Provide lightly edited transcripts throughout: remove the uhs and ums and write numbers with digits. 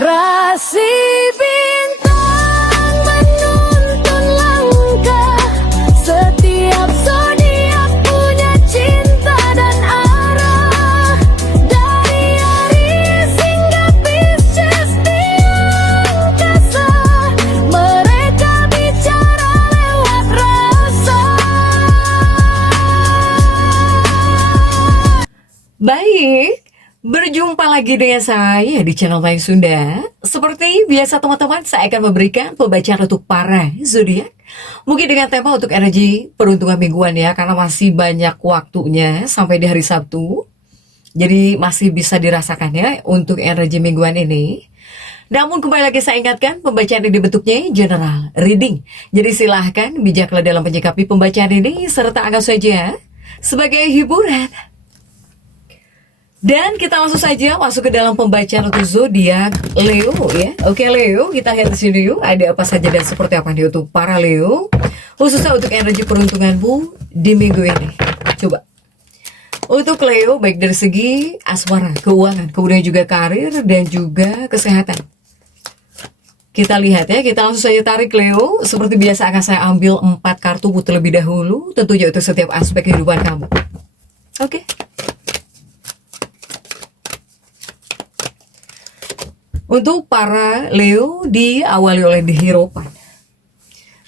Rasi bintang menuntun langkah. Setiap zodiak punya cinta dan arah. Dari Aries hingga Pisces di angkasa, mereka bicara lewat rasa. Baik, berjumpa lagi dengan saya di channel Mayang Sunda. Seperti biasa teman-teman, saya akan memberikan pembacaan untuk para zodiak. Mungkin dengan tema untuk energi peruntungan mingguan ya, karena masih banyak waktunya sampai di hari Sabtu. Jadi masih bisa dirasakan ya untuk energi mingguan ini. Namun kembali lagi saya ingatkan, pembacaan ini bentuknya general reading. Jadi silahkan bijaklah dalam menyikapi pembacaan ini, serta anggap saja sebagai hiburan. Dan kita langsung saja masuk ke dalam pembacaan untuk zodiak Leo ya. Oke Leo, kita lihat di sini yuk ada apa saja dan seperti apa nih untuk para Leo, khususnya untuk energi peruntunganmu di minggu ini. Coba. Untuk Leo baik dari segi asmara, keuangan, kemudian juga karir dan juga kesehatan. Kita lihat ya, kita langsung saja tarik Leo. Seperti biasa akan saya ambil 4 kartu terlebih dahulu, tentunya untuk setiap aspek kehidupan kamu. Oke. Untuk para Leo diawali oleh The Hierophant.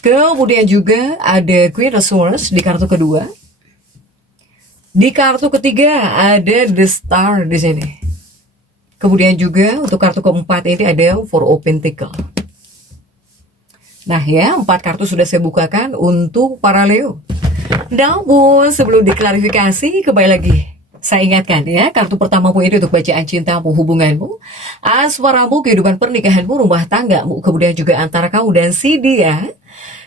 Kemudian juga ada Queen of Swords di kartu kedua. Di kartu ketiga ada The Star di sini. Kemudian juga untuk kartu keempat ini ada Four of Pentacles. Nah ya, 4 kartu sudah saya bukakan untuk para Leo. Namun sebelum diklarifikasi, kembali lagi saya ingatkan ya, kartu pertamamu ini untuk bacaan cintamu, hubunganmu, asmaramu, kehidupan pernikahanmu, rumah tanggamu, kemudian juga antara kamu dan si dia.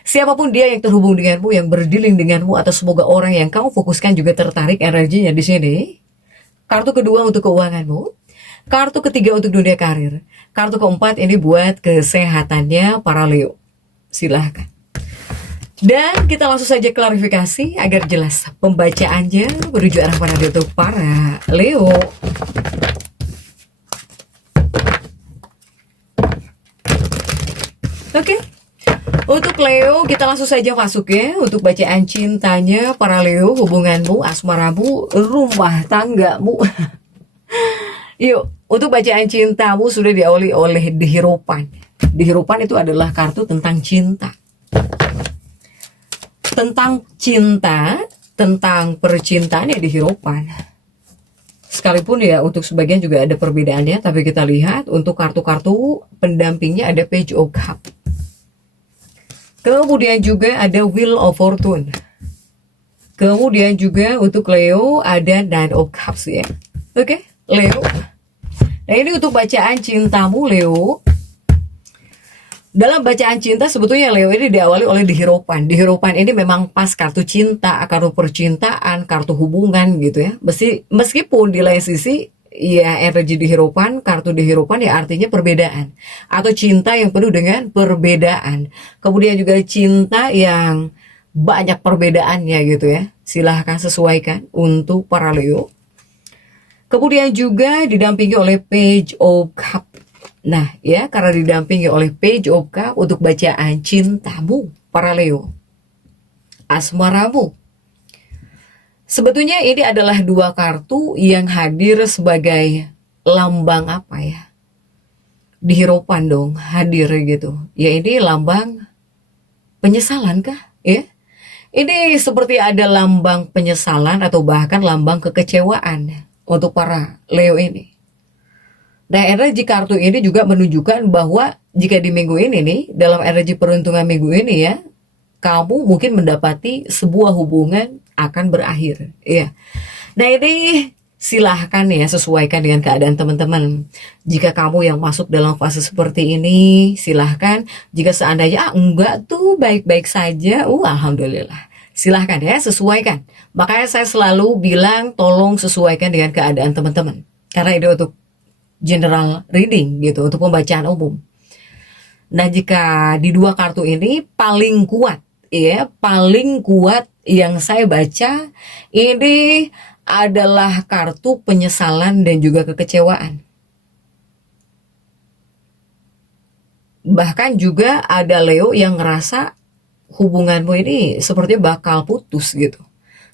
Siapapun dia yang terhubung denganmu, yang berdealing denganmu, atau semoga orang yang kamu fokuskan juga tertarik energinya di sini. Kartu kedua untuk keuanganmu, kartu ketiga untuk dunia karir, kartu keempat ini buat kesehatannya para Leo. Silahkan. Dan kita langsung saja klarifikasi agar jelas pembacaannya menuju arah mana untuk para Leo. Oke. Untuk Leo kita langsung saja masuk ya untuk bacaan cintanya para Leo, hubunganmu, asmaramu, rumah tanggamu. Yuk, untuk bacaan cintamu sudah diawali oleh The Hierophant. The Hierophant itu adalah kartu tentang cinta. Tentang cinta, tentang percintaan ya di Hierophant. Sekalipun ya untuk sebagian juga ada perbedaannya, tapi kita lihat untuk kartu-kartu pendampingnya ada Page of Cups. Kemudian juga ada Wheel of Fortune. Kemudian juga untuk Leo ada Nine of Cups ya. Oke, Leo. Nah ini untuk bacaan cintamu Leo. Dalam bacaan cinta sebetulnya Leo ini diawali oleh The Hierophant. The Hierophant ini memang pas kartu cinta, kartu percintaan, kartu hubungan gitu ya. Meskipun di lain sisi ya energi The Hierophant, kartu The Hierophant ya artinya perbedaan. Atau cinta yang penuh dengan perbedaan. Kemudian juga cinta yang banyak perbedaannya gitu ya. Silahkan sesuaikan untuk para Leo. Kemudian juga didampingi oleh Page of Cups. Nah ya, karena didampingi oleh Page of Cups untuk bacaan cintamu para Leo, asmaramu. Sebetulnya ini adalah 2 kartu yang hadir sebagai lambang apa ya? Di Hierophant dong hadir gitu. Ya ini lambang penyesalan kah? Ya. Ini seperti ada lambang penyesalan atau bahkan lambang kekecewaan untuk para Leo ini. Nah, energi kartu ini juga menunjukkan bahwa jika di minggu ini nih, dalam energi peruntungan minggu ini ya, kamu mungkin mendapati sebuah hubungan akan berakhir. Ya. Nah, ini silahkan ya sesuaikan dengan keadaan teman-teman. Jika kamu yang masuk dalam fase seperti ini, silahkan. Jika seandainya enggak tuh baik-baik saja, alhamdulillah. Silahkan ya sesuaikan. Makanya saya selalu bilang tolong sesuaikan dengan keadaan teman-teman. Karena itu untuk general reading gitu, untuk pembacaan umum. Nah jika di 2 kartu ini paling kuat ya, paling kuat yang saya baca ini adalah kartu penyesalan dan juga kekecewaan. Bahkan juga ada Leo yang ngerasa hubunganmu ini sepertinya bakal putus gitu.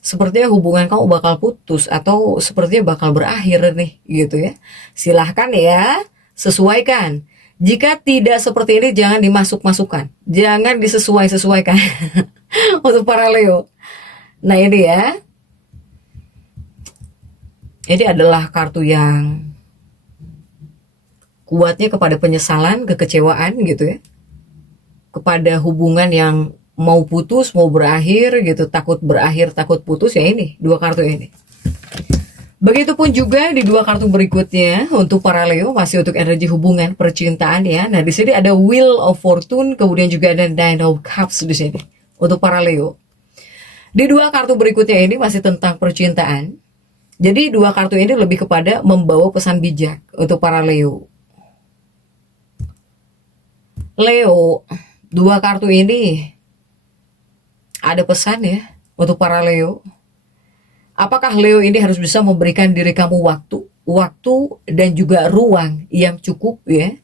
Sepertinya hubungan kamu bakal putus atau sepertinya bakal berakhir nih gitu ya. Silahkan ya, sesuaikan. Jika tidak seperti ini jangan dimasuk-masukkan. Jangan disesuai-sesuaikan untuk para Leo. Nah ini ya, ini adalah kartu yang kuatnya kepada penyesalan, kekecewaan gitu ya. Kepada hubungan yang mau putus, mau berakhir gitu, takut berakhir, takut putus ya ini, dua kartu ini. Begitupun juga di dua kartu berikutnya untuk para Leo masih untuk energi hubungan percintaan ya. Nah, di sini ada Wheel of Fortune, kemudian juga ada Nine of Cups di sini untuk para Leo. Di dua kartu berikutnya ini masih tentang percintaan. Jadi dua kartu ini lebih kepada membawa pesan bijak untuk para Leo. Leo, dua kartu ini ada pesan ya untuk para Leo. Apakah Leo ini harus bisa memberikan diri kamu waktu dan juga ruang yang cukup ya.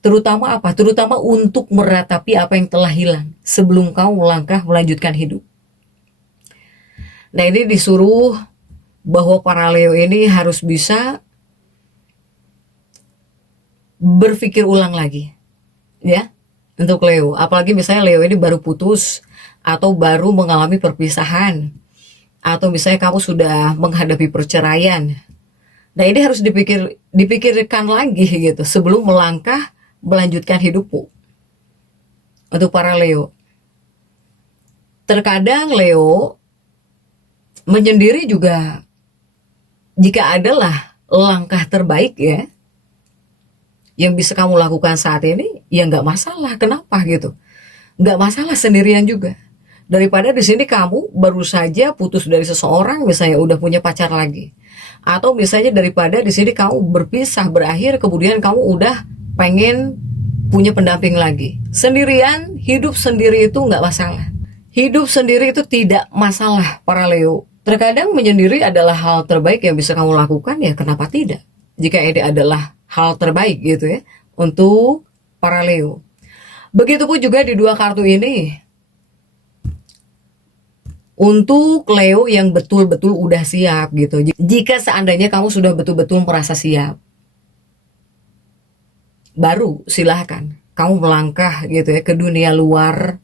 Terutama apa? Terutama untuk meratapi apa yang telah hilang sebelum kamu melangkah melanjutkan hidup. Nah ini disuruh bahwa para Leo ini harus bisa berpikir ulang lagi ya untuk Leo. Apalagi misalnya Leo ini baru putus atau baru mengalami perpisahan, atau misalnya kamu sudah menghadapi perceraian. Nah ini harus dipikirkan lagi gitu sebelum melangkah melanjutkan hidupmu. Untuk para Leo, terkadang Leo menyendiri juga jika adalah langkah terbaik ya yang bisa kamu lakukan saat ini, ya nggak masalah. Kenapa gitu? Nggak masalah sendirian juga. Daripada di sini kamu baru saja putus dari seseorang, misalnya udah punya pacar lagi, atau misalnya daripada di sini kamu berpisah berakhir, kemudian kamu udah pengen punya pendamping lagi. Sendirian, hidup sendiri itu nggak masalah. Hidup sendiri itu tidak masalah para Leo. Terkadang menyendiri adalah hal terbaik yang bisa kamu lakukan, ya kenapa tidak? Jika ini adalah hal terbaik gitu ya untuk para Leo. Begitupun juga di dua kartu ini. Untuk Leo yang betul-betul udah siap gitu. Jika seandainya kamu sudah betul-betul merasa siap, baru silahkan kamu melangkah gitu ya ke dunia luar.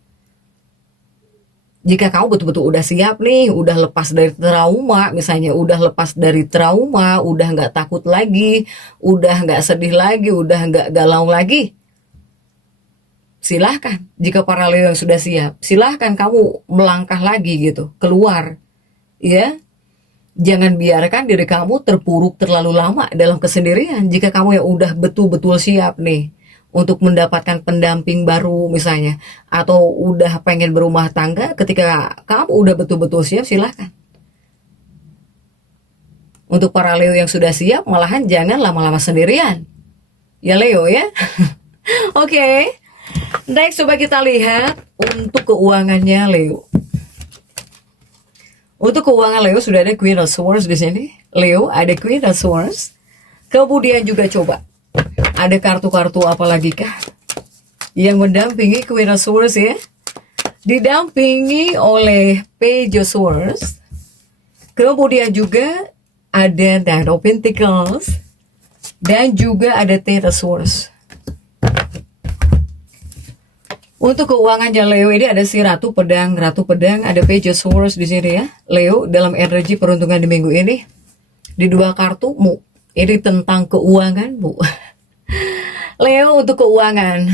Jika kamu betul-betul udah siap nih, udah lepas dari trauma, misalnya udah lepas dari trauma, udah nggak takut lagi, udah nggak sedih lagi, udah nggak galau lagi, silahkan. Jika para Leo yang sudah siap, silahkan kamu melangkah lagi gitu, keluar ya. Jangan biarkan diri kamu terpuruk terlalu lama dalam kesendirian. Jika kamu yang udah betul-betul siap nih untuk mendapatkan pendamping baru misalnya, atau udah pengen berumah tangga, ketika kamu udah betul-betul siap, silahkan. Untuk para Leo yang sudah siap, malahan jangan lama-lama sendirian ya Leo ya. Oke. Next, coba kita lihat untuk keuangannya Leo. Untuk keuangan Leo sudah ada Queen of Swords di sini. Leo ada Queen of Swords. Kemudian juga coba ada kartu-kartu apa lagi kah yang mendampingi Queen of Swords ya? Didampingi oleh Page of Swords. Kemudian juga ada Nine of Pentacles dan juga ada Ten of Swords. Untuk keuangannya Leo ini ada si Ratu Pedang, ada Page of Swords di sini ya. Leo dalam energi peruntungan di minggu ini di dua kartumu ini tentang keuanganmu. Leo untuk keuangan.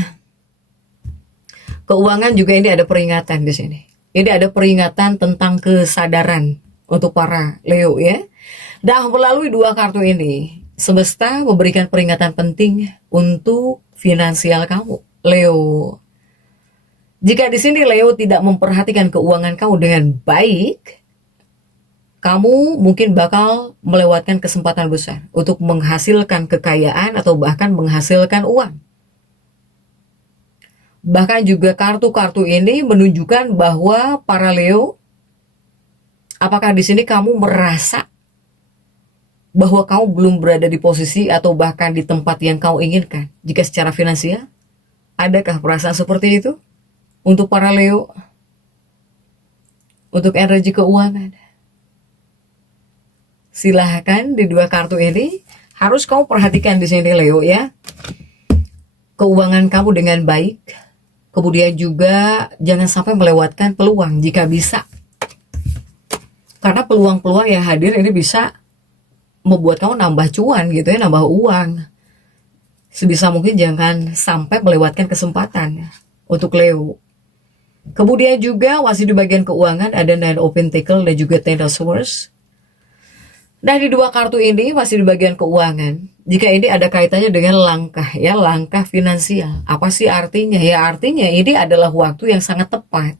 Keuangan juga ini ada peringatan di sini. Ini ada peringatan tentang kesadaran untuk para Leo ya. Dan melalui dua kartu ini, semesta memberikan peringatan penting untuk finansial kamu, Leo. Jika di sini Leo tidak memperhatikan keuangan kamu dengan baik, kamu mungkin bakal melewatkan kesempatan besar untuk menghasilkan kekayaan atau bahkan menghasilkan uang. Bahkan juga kartu-kartu ini menunjukkan bahwa para Leo, apakah di sini kamu merasa bahwa kamu belum berada di posisi atau bahkan di tempat yang kau inginkan jika secara finansial? Adakah perasaan seperti itu untuk para Leo? Untuk energi keuangan, silahkan di dua kartu ini harus kamu perhatikan di sini Leo ya. Keuangan kamu dengan baik. Kemudian juga jangan sampai melewatkan peluang jika bisa. Karena peluang-peluang yang hadir ini bisa membuat kamu nambah cuan gitu ya, nambah uang. Sebisa mungkin jangan sampai melewatkan kesempatan untuk Leo. Kemudian juga masih di bagian keuangan ada Nine of Pentacles dan juga Ten of Swords. Nah di dua kartu ini masih di bagian keuangan. Jika ini ada kaitannya dengan langkah ya, langkah finansial. Apa sih artinya? Ya artinya ini adalah waktu yang sangat tepat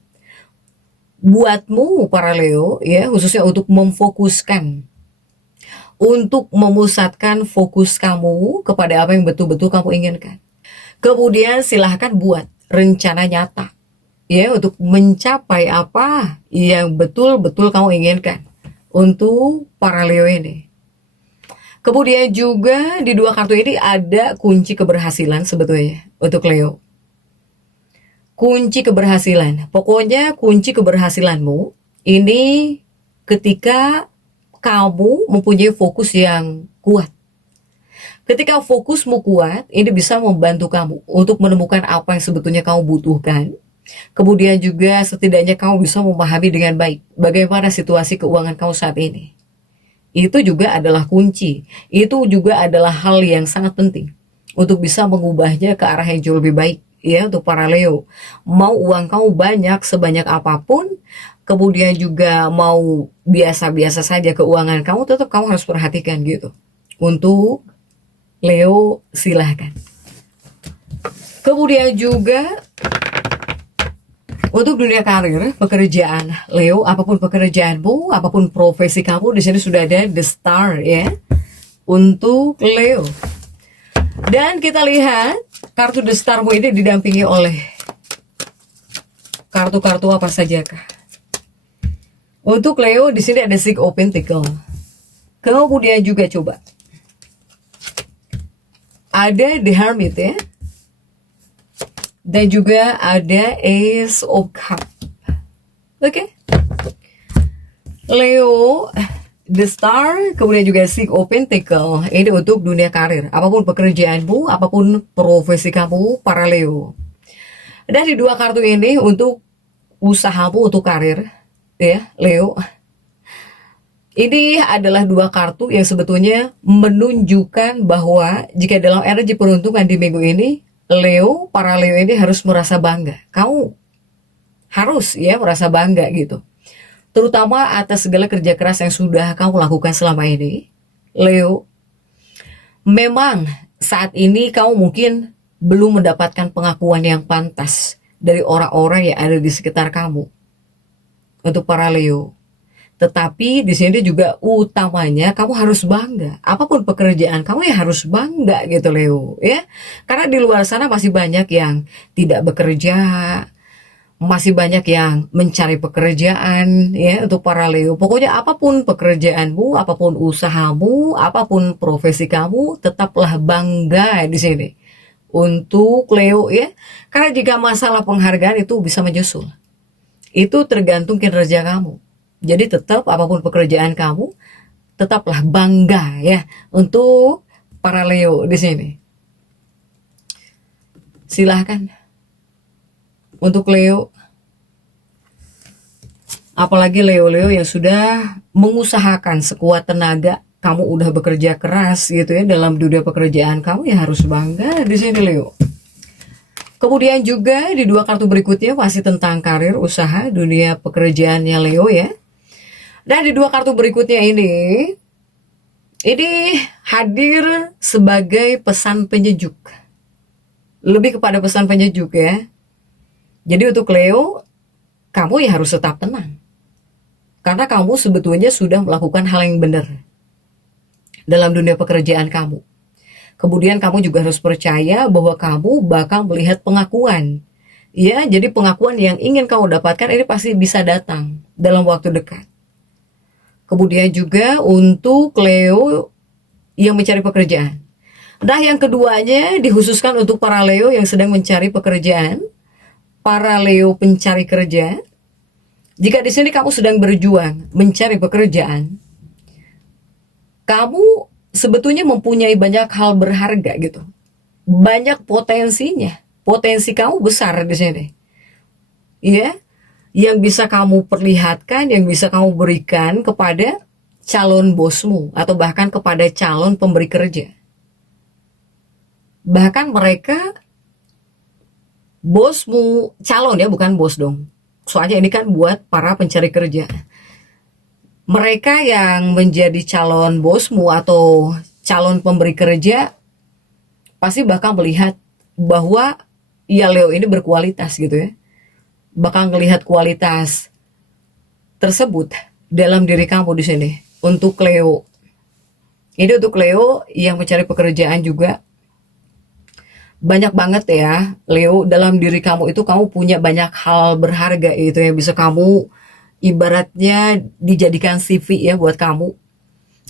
buatmu para Leo ya, khususnya untuk memfokuskan, untuk memusatkan fokus kamu kepada apa yang betul-betul kamu inginkan. Kemudian silahkan buat rencana nyata ya untuk mencapai apa yang betul-betul kamu inginkan untuk para Leo ini. Kemudian juga di dua kartu ini ada kunci keberhasilan sebetulnya untuk Leo. Kunci keberhasilan, pokoknya kunci keberhasilanmu ini ketika kamu mempunyai fokus yang kuat. Ketika fokusmu kuat, ini bisa membantu kamu untuk menemukan apa yang sebetulnya kamu butuhkan. Kemudian juga setidaknya kamu bisa memahami dengan baik bagaimana situasi keuangan kamu saat ini. Itu juga adalah kunci. Itu juga adalah hal yang sangat penting untuk bisa mengubahnya ke arah yang jauh lebih baik ya untuk para Leo. Mau uang kamu banyak sebanyak apapun, kemudian juga mau biasa-biasa saja keuangan kamu, tetap kamu harus perhatikan gitu. Untuk Leo silahkan. Kemudian juga untuk dunia karir, pekerjaan Leo, apapun pekerjaanmu, apapun profesi kamu, di sini sudah ada The Star ya untuk Leo. Dan kita lihat kartu The Starmu ini didampingi oleh kartu-kartu apa saja kah? Untuk Leo di sini ada Six of Pentacles. Kemudian juga coba ada The Hermit ya. Dan juga ada Ace of Cups. Oke. Leo, The Star, kemudian juga Six of Pentacles. Ini untuk dunia karir. Apapun pekerjaanmu, apapun profesi kamu, para Leo. Dan di dua kartu ini untuk usahamu, untuk karir, ya, Leo. Ini adalah dua kartu yang sebetulnya menunjukkan bahwa jika dalam energi peruntungan di minggu ini, Leo, para Leo ini harus merasa bangga. Kamu harus ya merasa bangga gitu. Terutama atas segala kerja keras yang sudah kamu lakukan selama ini. Leo, memang saat ini kamu mungkin belum mendapatkan pengakuan yang pantas dari orang-orang yang ada di sekitar kamu. Untuk para Leo. Tetapi di sini juga utamanya kamu harus bangga. Apapun pekerjaan kamu ya harus bangga gitu Leo ya. Karena di luar sana masih banyak yang tidak bekerja, masih banyak yang mencari pekerjaan ya untuk para Leo. Pokoknya apapun pekerjaanmu, apapun usahamu, apapun profesi kamu, tetaplah bangga di sini untuk Leo ya. Karena jika masalah penghargaan itu bisa menyusul. Itu tergantung kinerja kamu. Jadi tetap apapun pekerjaan kamu, tetaplah bangga ya untuk para Leo di sini. Silahkan untuk Leo, apalagi Leo-Leo yang sudah mengusahakan sekuat tenaga, kamu udah bekerja keras gitu ya dalam dunia pekerjaan kamu, ya harus bangga di sini Leo. Kemudian juga di dua kartu berikutnya masih tentang karir, usaha, dunia pekerjaannya Leo ya. Dan di dua kartu berikutnya ini hadir sebagai pesan penyejuk. Lebih kepada pesan penyejuk ya. Jadi untuk Leo, kamu ya harus tetap tenang. Karena kamu sebetulnya sudah melakukan hal yang benar dalam dunia pekerjaan kamu. Kemudian kamu juga harus percaya bahwa kamu bakal melihat pengakuan. Ya, jadi pengakuan yang ingin kamu dapatkan ini pasti bisa datang dalam waktu dekat. Kemudian juga untuk Leo yang mencari pekerjaan. Nah, yang keduanya dikhususkan untuk para Leo yang sedang mencari pekerjaan, para Leo pencari kerja. Jika di sini kamu sedang berjuang mencari pekerjaan, kamu sebetulnya mempunyai banyak hal berharga gitu. Banyak potensinya. Potensi kamu besar di sini. Ya, yang bisa kamu perlihatkan, yang bisa kamu berikan kepada calon bosmu atau bahkan kepada calon pemberi kerja. Bahkan mereka bosmu, calon ya, bukan bos dong. Soalnya ini kan buat para pencari kerja. Mereka yang menjadi calon bosmu atau calon pemberi kerja pasti bakal melihat bahwa ya Leo ini berkualitas gitu ya. Bakal melihat kualitas tersebut dalam diri kamu di sini. Untuk Leo. Ini untuk Leo yang mencari pekerjaan juga. Banyak banget ya, Leo, dalam diri kamu itu kamu punya banyak hal berharga itu yang bisa kamu ibaratnya dijadikan CV ya buat kamu.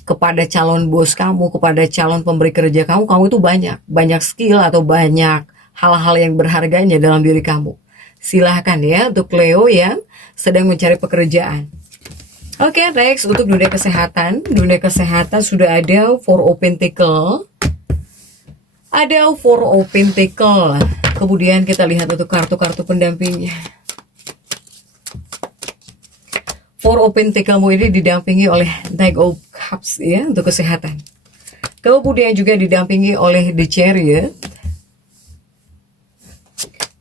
Kepada calon bos kamu, kepada calon pemberi kerja kamu, kamu itu banyak skill atau banyak hal-hal yang berharganya dalam diri kamu. Silahkan ya untuk Leo yang sedang mencari pekerjaan. Oke, next untuk dunia kesehatan. Dunia kesehatan sudah ada Four of Pentacles. Ada Four of Pentacles. Kemudian kita lihat untuk kartu-kartu pendampingnya. Four of Pentacles ini didampingi oleh Knight of Cups ya untuk kesehatan. Kemudian juga didampingi oleh The Chariot.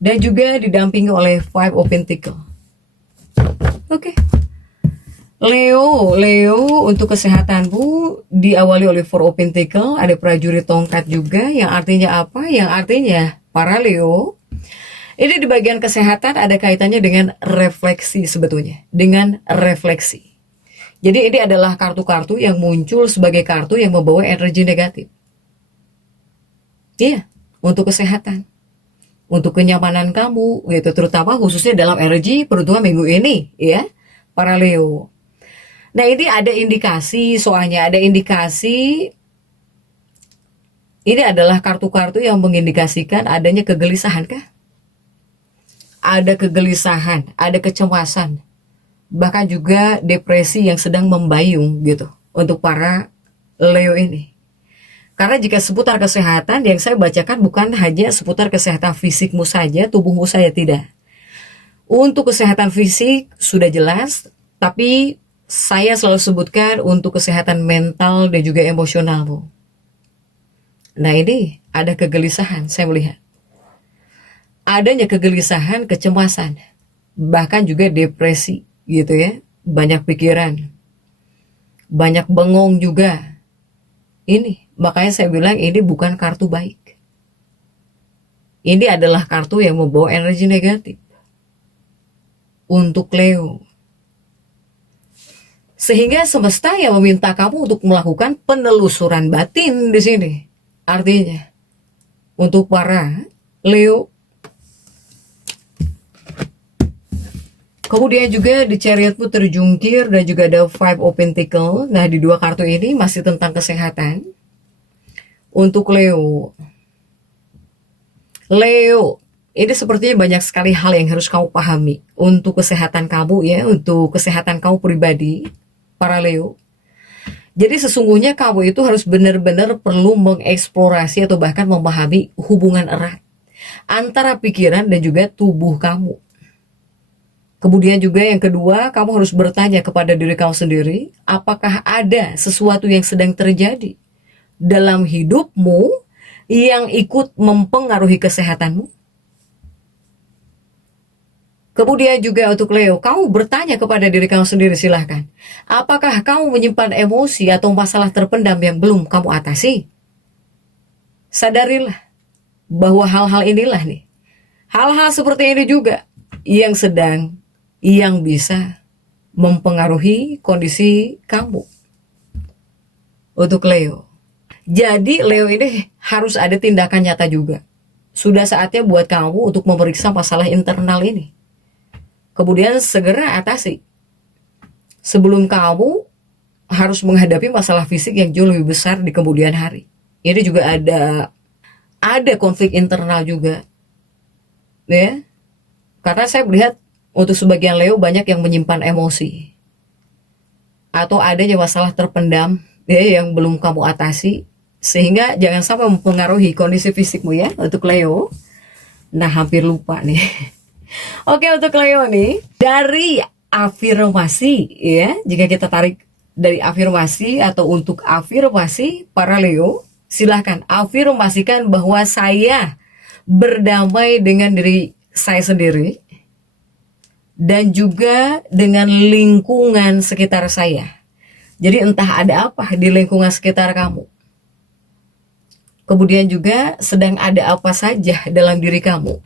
Dan juga didampingi oleh Five of Pentacles. Oke. Leo untuk kesehatanmu diawali oleh Four of Pentacles, ada prajurit tongkat juga, yang artinya apa? Yang artinya para Leo, ini di bagian kesehatan ada kaitannya dengan refleksi sebetulnya, dengan refleksi. Jadi ini adalah kartu-kartu yang muncul sebagai kartu yang membawa energi negatif. Iya, untuk kesehatan, untuk kenyamanan kamu, gitu, terutama khususnya dalam energi peruntungan minggu ini, ya, para Leo. Nah, ini ada indikasi, soalnya ada indikasi, ini adalah kartu-kartu yang mengindikasikan adanya kegelisahan kah? Ada kegelisahan, ada kecemasan, bahkan juga depresi yang sedang membayung gitu untuk para Leo ini. Karena jika seputar kesehatan, yang saya bacakan bukan hanya seputar kesehatan fisikmu saja, tubuhmu saja, tidak. Untuk kesehatan fisik sudah jelas, tapi saya selalu sebutkan untuk kesehatan mental dan juga emosionalmu. Nah, ini ada kegelisahan, saya melihat. Adanya kegelisahan, kecemasan, bahkan juga depresi gitu ya. Banyak pikiran, banyak bengong juga. Ini, makanya saya bilang ini bukan kartu baik. Ini adalah kartu yang membawa energi negatif untuk Leo. Sehingga semesta yang meminta kamu untuk melakukan penelusuran batin di sini. Artinya, untuk para Leo. Kemudian juga di Chariotmu terjungkir dan juga ada Five of Pentacles. Nah, di dua kartu ini masih tentang kesehatan. Untuk Leo. Leo, ini sepertinya banyak sekali hal yang harus kamu pahami. Untuk kesehatan kamu ya, untuk kesehatan kamu pribadi. Para Leo. Jadi sesungguhnya kamu itu harus benar-benar perlu mengeksplorasi atau bahkan memahami hubungan erat antara pikiran dan juga tubuh kamu. Kemudian juga yang kedua, kamu harus bertanya kepada diri kamu sendiri, apakah ada sesuatu yang sedang terjadi dalam hidupmu yang ikut mempengaruhi kesehatanmu? Kemudian juga untuk Leo, kamu bertanya kepada diri kamu sendiri, silahkan. Apakah kamu menyimpan emosi atau masalah terpendam yang belum kamu atasi? Sadarilah bahwa hal-hal inilah nih. Hal-hal seperti ini juga yang bisa mempengaruhi kondisi kamu. Untuk Leo. Jadi Leo ini harus ada tindakan nyata juga. Sudah saatnya buat kamu untuk memeriksa masalah internal ini. Kemudian segera atasi. Sebelum kamu harus menghadapi masalah fisik yang jauh lebih besar di kemudian hari. Ini juga ada konflik internal juga, ya. Karena saya melihat untuk sebagian Leo banyak yang menyimpan emosi atau adanya masalah terpendam ya yang belum kamu atasi, sehingga jangan sampai mempengaruhi kondisi fisikmu ya untuk Leo. Nah, hampir lupa nih. Oke, untuk Leo nih, dari afirmasi ya, jika kita tarik dari afirmasi atau untuk afirmasi para Leo, silahkan afirmasikan bahwa saya berdamai dengan diri saya sendiri dan juga dengan lingkungan sekitar saya. Jadi entah ada apa di lingkungan sekitar kamu. Kemudian juga sedang ada apa saja dalam diri kamu.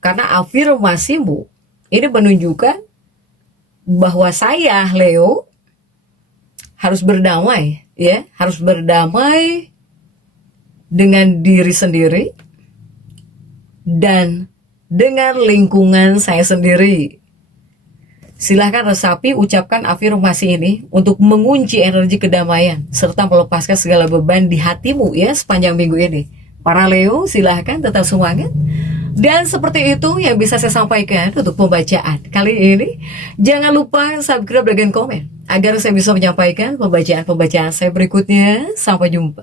Karena afirmasimu ini menunjukkan bahwa saya Leo harus berdamai, ya, harus berdamai dengan diri sendiri dan dengan lingkungan saya sendiri. Silahkan resapi, ucapkan afirmasi ini untuk mengunci energi kedamaian serta melepaskan segala beban di hatimu ya sepanjang minggu ini. Para Leo, silahkan tetap semangat. Dan seperti itu yang bisa saya sampaikan untuk pembacaan kali ini. Jangan lupa subscribe dan komen agar saya bisa menyampaikan pembacaan-pembacaan saya berikutnya. Sampai jumpa.